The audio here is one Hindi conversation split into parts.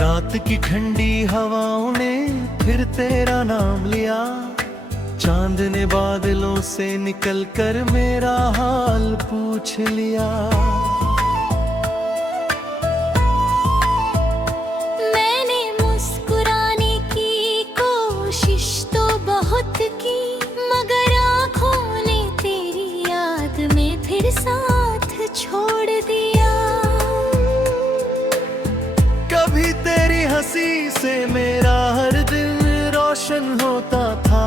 रात की ठंडी हवाओं ने फिर तेरा नाम लिया, चांद ने बादलों से निकलकर मेरा हाल पूछ लिया। मैंने मुस्कुराने की कोशिश तो बहुत की, मगर आँखों ने तेरी याद में फिर साथ छोड़ दिया। कभी तेरी हंसी से मेरा हर दिल रोशन होता था,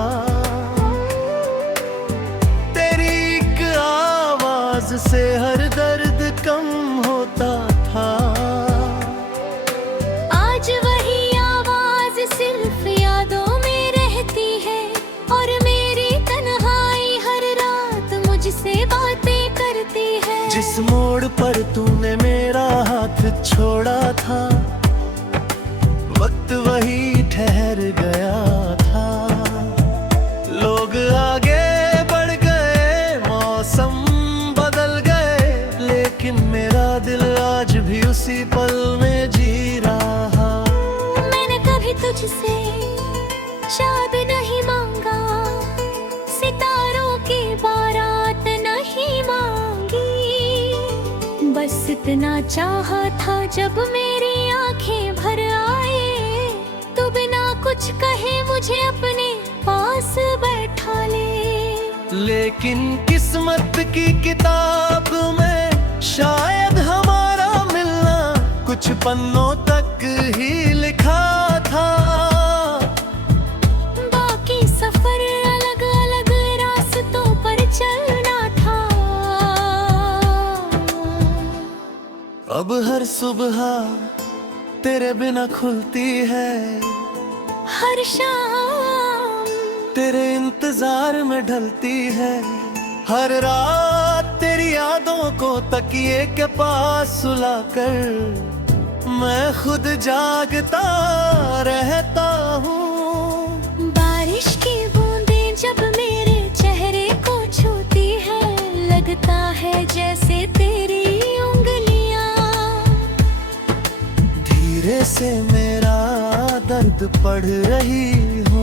तेरी एक आवाज से हर दर्द कम होता था। आज वही आवाज सिर्फ यादों में रहती है, और मेरी तन्हाई हर रात मुझसे बातें करती है। जिस मोड़ पर तूने मेरा हाथ छोड़ा था, वक्त वही ठहर गया था। लोग आगे बढ़ गए, मौसम बदल गए, लेकिन मेरा दिल आज भी उसी पल में जी रहा। मैंने कभी तुझसे शाद नहीं मांगा, सितारों की बारात नहीं मांगी, बस इतना चाहा था जब मेरी आंखें भर आए, तो बिना कुछ कहे मुझे अपने पास बैठा ले। लेकिन किस्मत की किताब में शायद हमारा मिलना कुछ पन्नों तक ही लिखा था। बाकी सफर अलग अलग रास्तों पर चलना था। अब हर सुबह तेरे बिना खुलती है, हर शाम तेरे इंतजार में ढलती है, हर रात तेरी यादों को तकिए के पास सुलाकर मैं खुद जागता रहता हूँ। बारिश की बूंदें जब मेरे चेहरे को छूती है, लगता है जैसे तेरी उंगलियां धीरे से मेरा दर्द पढ़ रही हो।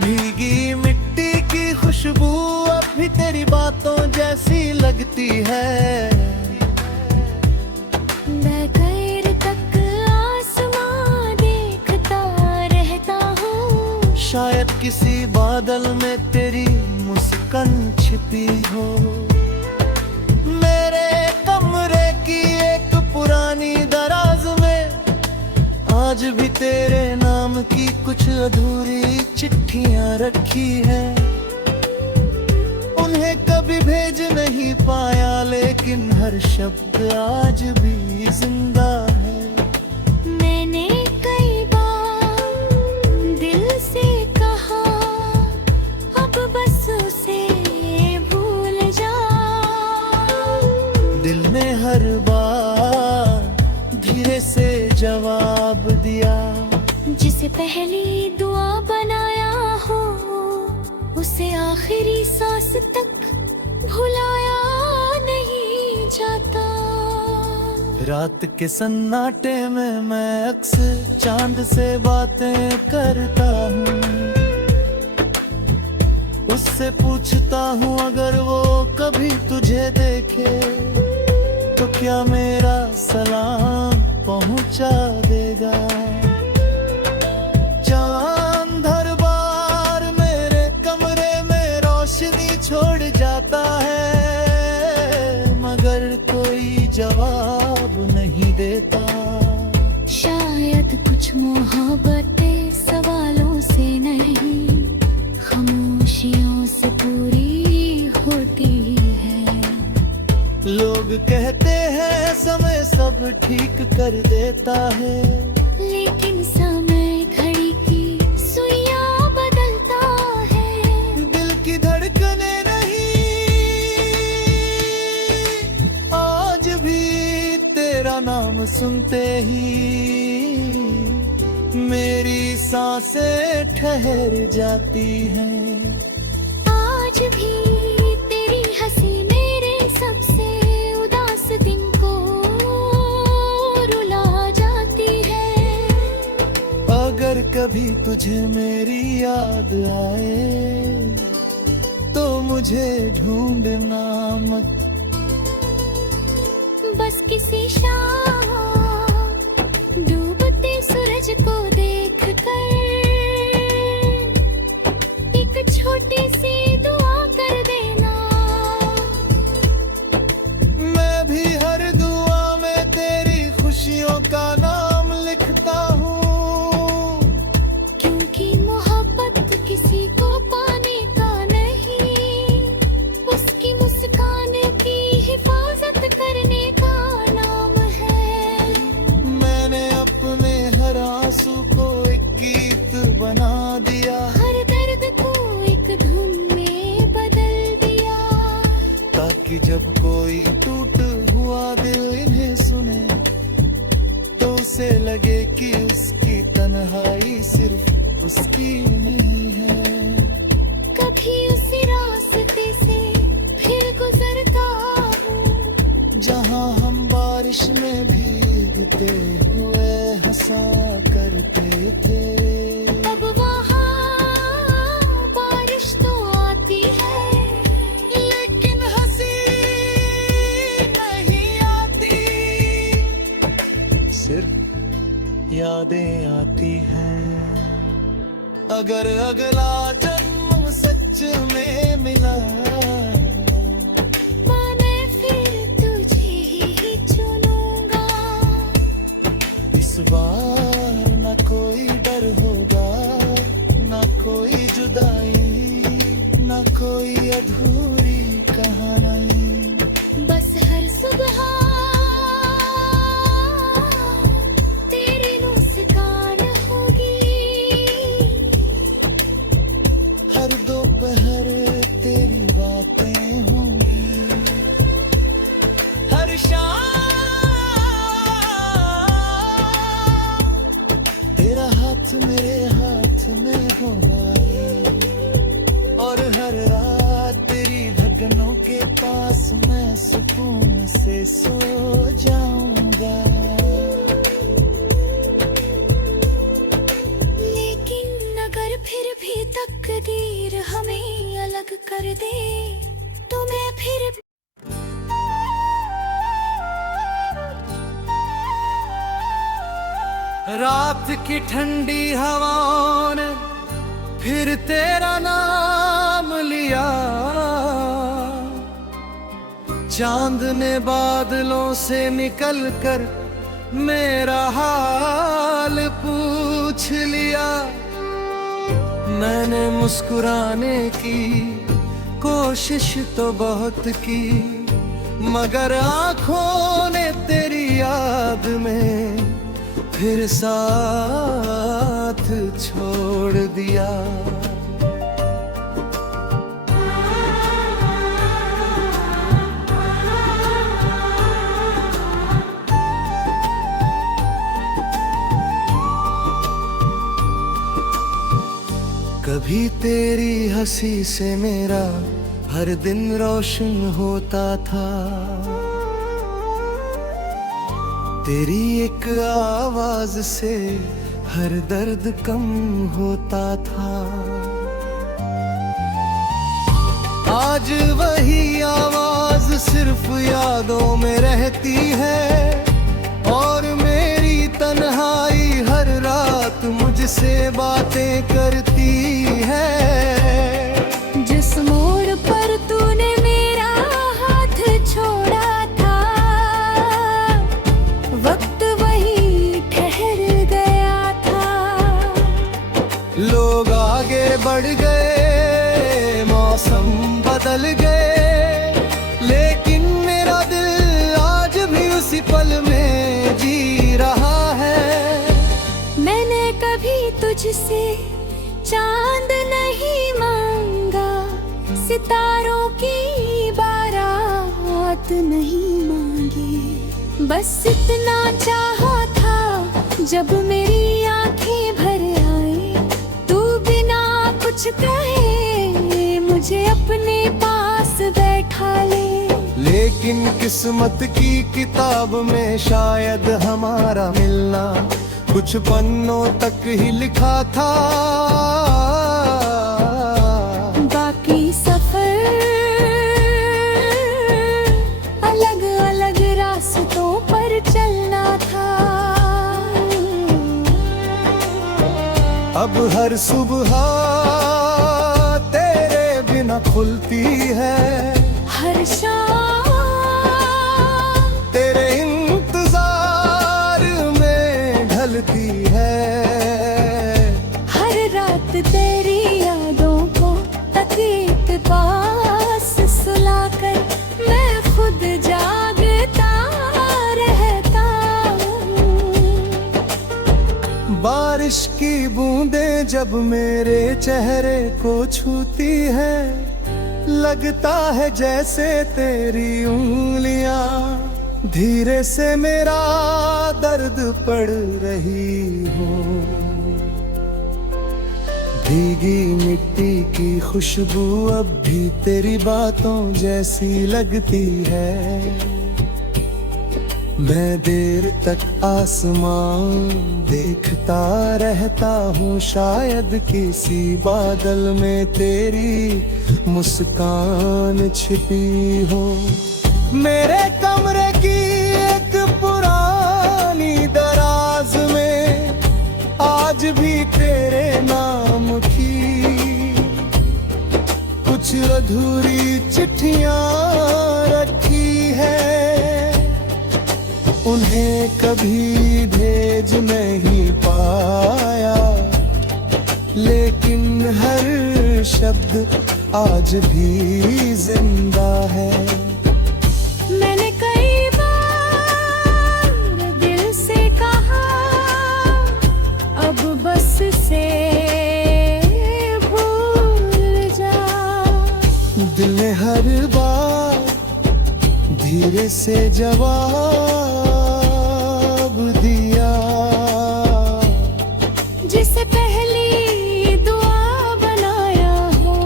भीगी मिट्टी की खुशबू अब भी तेरी बातों जैसी लगती है। मैं गैर तक आसमां देखता रहता हूँ, शायद किसी बादल में तेरी मुस्कान छिपी हो। मेरे कमरे की एक पुरानी दराज में आज भी तेरे नाम की कुछ अधूरी चिट्ठियां रखी है। उन्हें कभी भेज नहीं पाया, लेकिन हर शब्द आज भी जिंदा है। मैंने कई बार दिल से कहा, अब बस उसे भूल जा। दिल ने हर बार धीरे से जवाब दिया, जिसे पहली दुआ बनाया हो, उसे आखिरी सांस तक भुलाया नहीं जाता। रात के सन्नाटे में मैं अक्सर चांद से बातें करता हूँ, उससे पूछता हूँ अगर वो कभी तुझे देखे तो क्या मेरा सलाम पहुँचा देगा। चांद हर बार मेरे कमरे में रोशनी छोड़ जाता है, मगर कोई जवाब नहीं देता। शायद कुछ मोहब्बतें सवालों से नहीं, खामोशियों से पूरी होती है। लोग कहते हैं समय सब ठीक कर देता है, लेकिन समय घड़ी की सुइयां बदलता है। दिल की धड़कने नहीं आज भी तेरा नाम सुनते ही मेरी सांसें ठहर जाती हैं। कभी तुझे मेरी याद आए तो मुझे ढूंढना मत। बस किसी शाम डूबते सूरज को देख कर एक छोटी सी दुआ कर देना। मैं भी हर दुआ में तेरी खुशियों का नाम लिखता हूँ, क्योंकि मोहब्बत किसी को पाने का नहीं, उसकी मुस्कान की हिफाजत करने का नाम है। मैंने अपने हर आंसू को एक गीत बना दिया, हर दर्द को एक धुन में बदल दिया, ताकि जब कोई टूट हुआ दिल इन्हें सुने तो उसे लगे कि उसकी तन्हाई सिर्फ उसकी नहीं है। कभी उसी रास्ते से फिर गुजरता हूँ जहाँ हम बारिश में भीगते हुए हंसा करते थे। तब वहाँ बारिश तो आती है, लेकिन हंसी नहीं आती, सिर्फ यादें आती हैं। अगर अगला जन्म सच में मिला मैं फिर तुझे ही चुनूंगा। इस बार न कोई डर होगा, न कोई जुदाई, न कोई अधूरी कहानी। बस हर सुबह तेरी मुस्कान होगी, हर दोपहर तेरी बातें होंगी, हर शाम तेरा हाथ मेरे हाथ में होगा, और हर रात तेरी धड़कनों के पास मैं सुकून से सो जाऊंगा। लेकिन अगर फिर भी तकदीर हमें अलग कर दे तो मैं फिर रात की ठंडी हवाओं ने फिर तेरा नाम लिया, चांद ने बादलों से निकल कर मेरा हाल पूछ लिया। मैंने मुस्कुराने की कोशिश तो बहुत की, मगर आंखों ने तेरी याद में फिर साथ छोड़ दिया। कभी तेरी हंसी से मेरा हर दिन रोशन होता था, तेरी एक आवाज से हर दर्द कम होता था। आज वही आवाज सिर्फ यादों में रहती है, और मेरी तन्हाई हर रात मुझसे बातें करती है। जिस मोड़ पर तूने मेरा हाथ छोड़ा था, वक्त वही ठहर गया था। लोग आगे बढ़ गए, मौसम बदल गए, लेकिन मेरा दिल आज भी उसी पल में जी रहा है। मैंने कभी तुझसे चांद नहीं मांगा, सितारों की बारात नहीं मांगी, बस इतना चाहा था जब मेरी आंखें भर आए, तू बिना कुछ कहे मुझे अपने पास बैठा ले। लेकिन किस्मत की किताब में शायद हमारा मिलना कुछ पन्नों तक ही लिखा था, बाकी सफर अलग अलग रास्तों पर चलना था। अब हर सुबह तेरे बिना खुलती है, हर शाम तेरे इंतजार में ढलती है, हर रात तेरी यादों को तकीत पास सुलाकर मैं खुद जागता रहता हूँ। बारिश की बूंदें जब मेरे चेहरे को छूती है, लगता है जैसे तेरी उंगलियां धीरे से मेरा दर्द पढ़ रही हो। भीगी मिट्टी की खुशबू अब भी तेरी बातों जैसी लगती है। मैं देर तक आसमान देखता रहता हूँ, शायद किसी बादल में तेरी मुस्कान छिपी हो। मेरे कमरे की एक पुरानी दराज में आज भी तेरे नाम की कुछ अधूरी चिट्ठियां रखी है, उन्हें कभी भेज नहीं पाया, लेकिन हर शब्द आज भी जिंदा है। मैंने कई बार दिल से कहा अब बस से भूल जा, दिल ने हर बार धीरे से जवाब दिया, जिसे पहली दुआ बनाया हो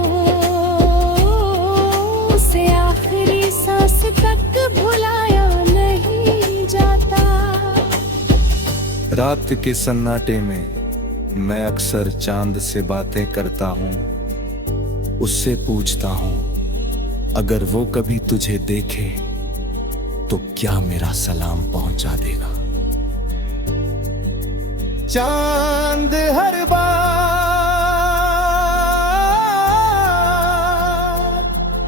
उसे आखिरी सांस तक भुलाया नहीं जाता। रात के सन्नाटे में मैं अक्सर चांद से बातें करता हूँ, उससे पूछता हूँ अगर वो कभी तुझे देखे तो क्या मेरा सलाम पहुंचा देगा। चांद हर बार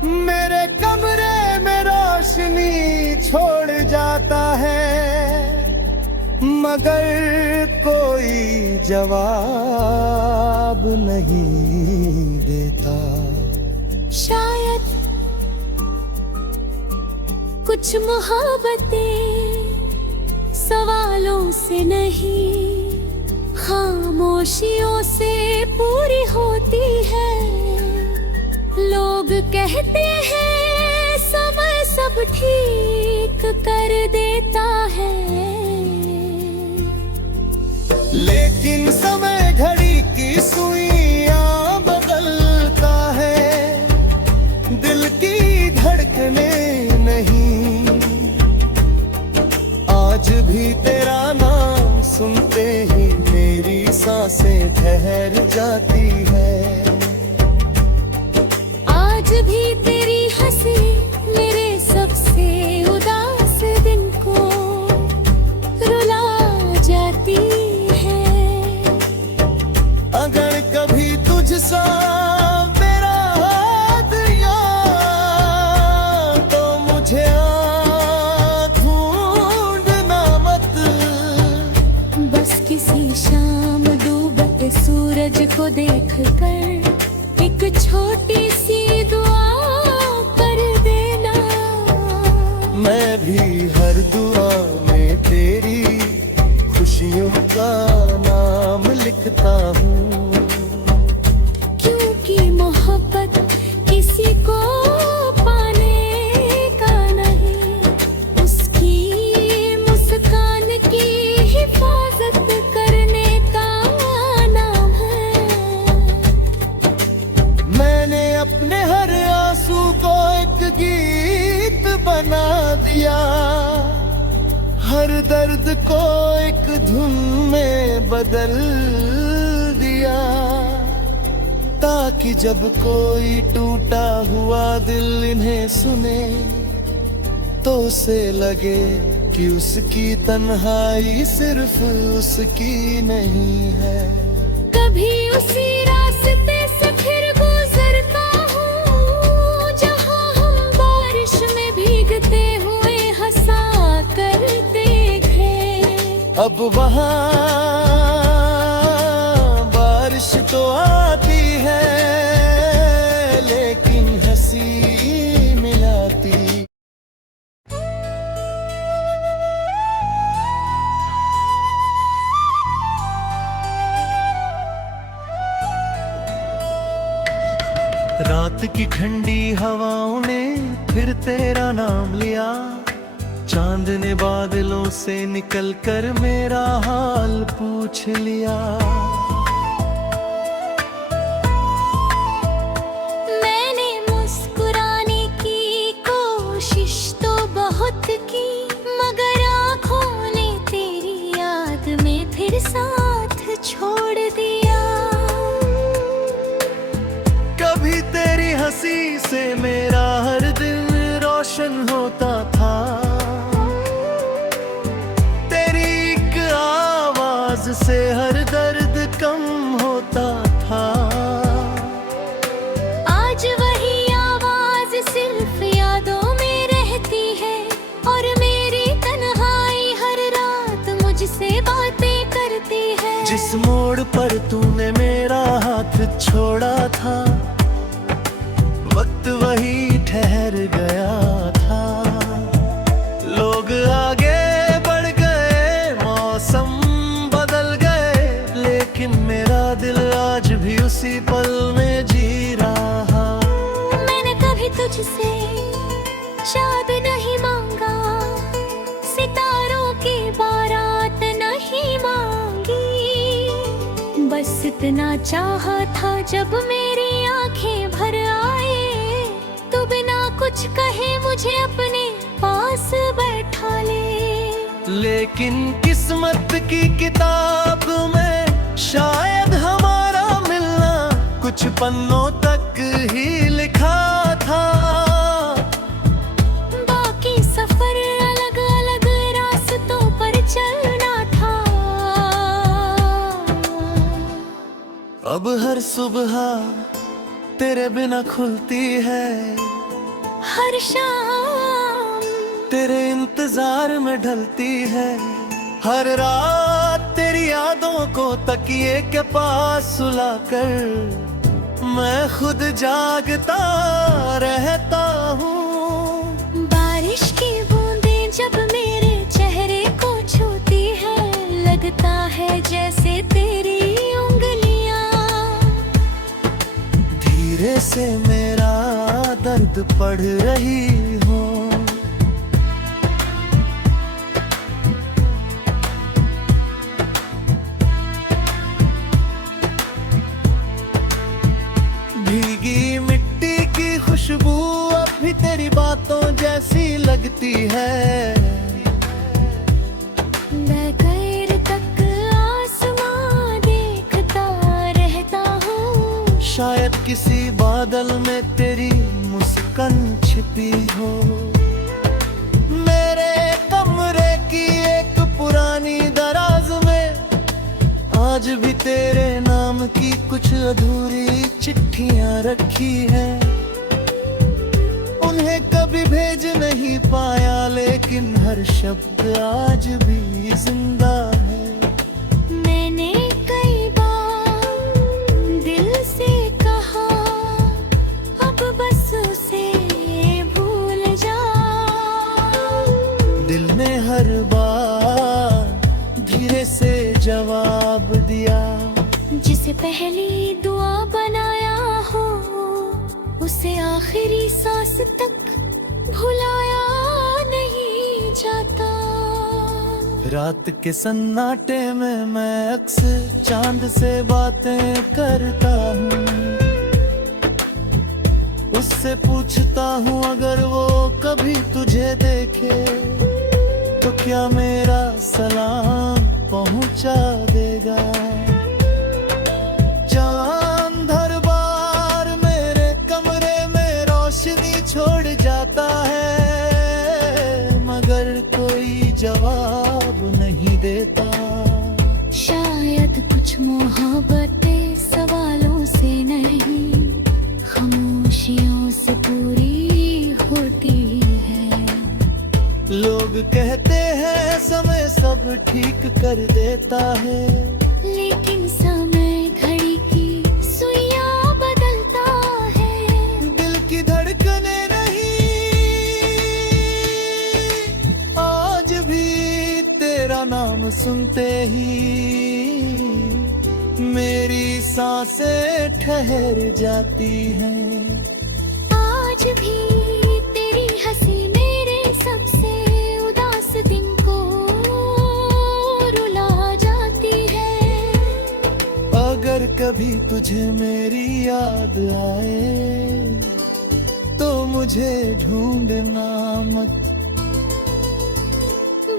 मेरे कमरे में रोशनी छोड़ जाता है, मगर कोई जवाब नहीं देता। शायद कुछ मोहब्बतें सवालों से नहीं खामोशियों से पूरी होती है। लोग कहते हैं समय सब ठीक कर देता है, लेकिन समय घड़ी की सुइयां बदलता है, दिल की धड़कनें नहीं। आज भी तेरा नाम सुनते ही मेरी सांसें ठहर जाती है। आज भी तेरी हंसी मेरे सबसे उदास दिन को रुला जाती है। अगर कभी तुझसा मेरा हाथ यार तो मुझे ढूंढना मत। बस किसी शाम डूबते सूरज को देखकर एक छोटी सी दुआ कर देना। मैं भी हर दुआ में तेरी खुशियों का नाम लिखता हूँ, क्योंकि मोहब्बत किसी को पाने का नहीं, उसकी मुस्कान की हिफाजत करने का नाम है। मैंने अपने हर आंसू को एक गीत बना दिया, हर दर्द को एक धुन में बदल दिया, ताकि जब कोई टूटा हुआ दिल इन्हें सुने तो उसे लगे कि उसकी तन्हाई सिर्फ उसकी नहीं है। कभी उसी रास्ते से फिर गुजरता हूँ जहाँ हम बारिश में भीगते हुए हंसा करते हैं। अब वहाँ बारिश तो आती है लेकिन हंसी मिलाती। रात की ठंडी हवाओं ने फिर तेरा नाम लिया, चांद ने बादलों से निकलकर मेरा हाल पूछ लिया। मैंने मुस्कुराने की कोशिश तो बहुत की, मगर आँखों ने तेरी याद में फिर साथ छोड़ दिया। कभी तेरी हंसी से मेरा हर दिन रोशन होता था, तेरी एक आवाज से हर दर्द कम होता था। आज वही आवाज सिर्फ यादों में रहती है, और मेरी तन्हाई हर रात मुझसे बातें करती है। जिस मोड़ पर तूने मेरा हाथ छोड़ा था, वक्त वही ठहर गया था। लोग आगे बढ़ गए, मौसम बदल गए, लेकिन मेरा दिल आज भी उसी पल में जी रहा। मैंने कभी तुझसे चाँद नहीं मांगा, सितारों की बारात नहीं मांगी, बस इतना चाहा था जब मेरी आंखें भर आए तो बिना कुछ कहे मुझे अपने पास बैठा ले। लेकिन किस्मत की किताब में शायद हमारा मिलना कुछ पन्नों तक ही लिखा था। बाकी सफर अलग अलग रास्तों पर चलना था। अब हर सुबह तेरे बिना खुलती है, हर शाम तेरे इंतजार में ढलती है, हर रात तेरी यादों को तकिए के पास सुलाकर मैं खुद जागता रहता हूँ। बारिश की बूंदें जब मेरे चेहरे को छूती है, लगता है जैसे तेरी उंगलियां धीरे से मेरा दर्द पढ़ रही हो। भीगी मिट्टी की खुशबू अब भी तेरी बातों जैसी लगती है। मैं गैर तक आसमां देखता रहता हूँ, शायद किसी बादल में तेरी मुस्कान छिपी हो। मेरे कमरे की एक पुरानी दराज में आज भी तेरे नाम की कुछ अधूरी चिट्ठियां रखी हैं। उन्हें कभी भेज नहीं पाया, लेकिन हर शब्द आज भी जिंदा है। मैंने कई बार दिल से कहा, अब बस उसे भूल जा। दिल ने हर बार धीरे से जवाब दिया, जिसे पहली दुआ बनाया हो उसे आखिरी सांस तक भुलाया नहीं जाता। रात के सन्नाटे में मैं अक्सर चांद से बातें करता हूँ, उससे पूछता हूँ अगर वो कभी तुझे देखे तो क्या मेरा सलाम पहुंचा देगा। चांद हर बार मेरे कमरे में रोशनी छोड़ जाता है, मगर कोई जवाब नहीं देता। शायद कुछ मोहब्बतें सवालों से नहीं, खामोशियों से पूरी होती है। लोग कहते हैं समय सब ठीक कर देता है, लेकिन समय घड़ी की सुइयां बदलता है। दिल की धड़कने नहीं आज भी तेरा नाम सुनते ही मेरी सांसें ठहर जाती हैं। आज भी तेरी हंसी मेरे सबसे उदास दिन को रुला जाती है। अगर कभी तुझे मेरी याद आए तो मुझे ढूंढना मत।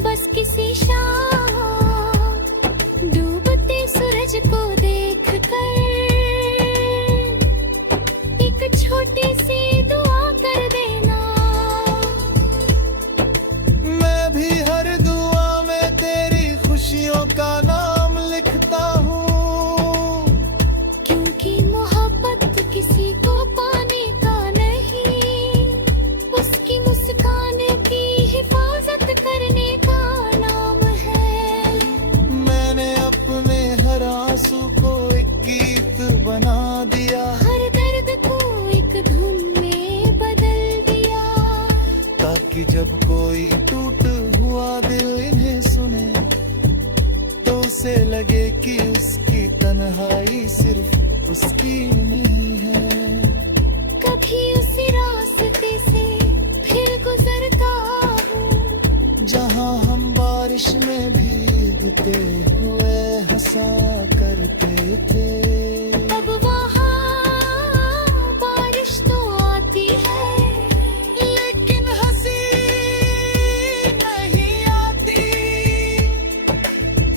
बस किसी शाम डूबते सूरज को देख कर एक छोटी सी दुआ कर देना। मैं भी हर दुआ में तेरी खुशियों का नाम लिखता हूँ, क्योंकि मोहब्बत किसी को पाने का नहीं, उसकी मुस्कान की हिफाजत करने का नाम है। मैंने अपने हर आंसू को एक गीत बना दिया, हर दर्द को एक धुन में बदल दिया। ताकि जब कोई टूट हुआ दिल इन्हें सुने तो उसे लगे कि उसकी तन्हाई सिर्फ उसकी नहीं है। कभी उसी रास्ते से फिर गुजरता हूँ, जहाँ हम बारिश में भीगते हुए हंसा करते थे। तब वहाँ बारिश तो आती है, लेकिन हंसी नहीं आती,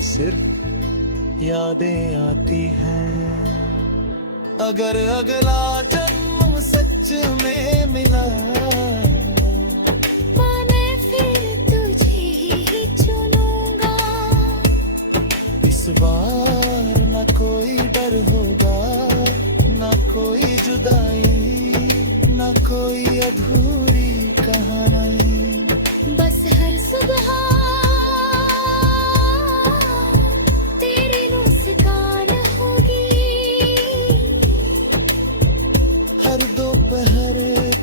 सिर्फ यादें आती हैं। अगर अगला जन्म सच में मिला मैं फिर तुझे ही चुनूंगा। इस बार न कोई डर होगा, न कोई जुदाई, न कोई अधूरी कहानी। बस हर सुबह तेरी मुस्कान होगी, हर दोपहर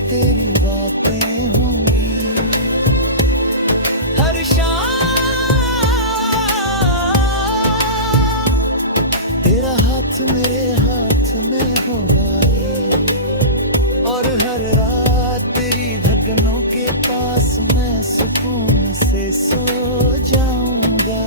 तेरी बातें होंगी, हर शाम तेरा हाथ मेरे हाथ में होगा, और हर रात तेरी धड़कनों के पास मैं सुकून से सो जाऊंगा।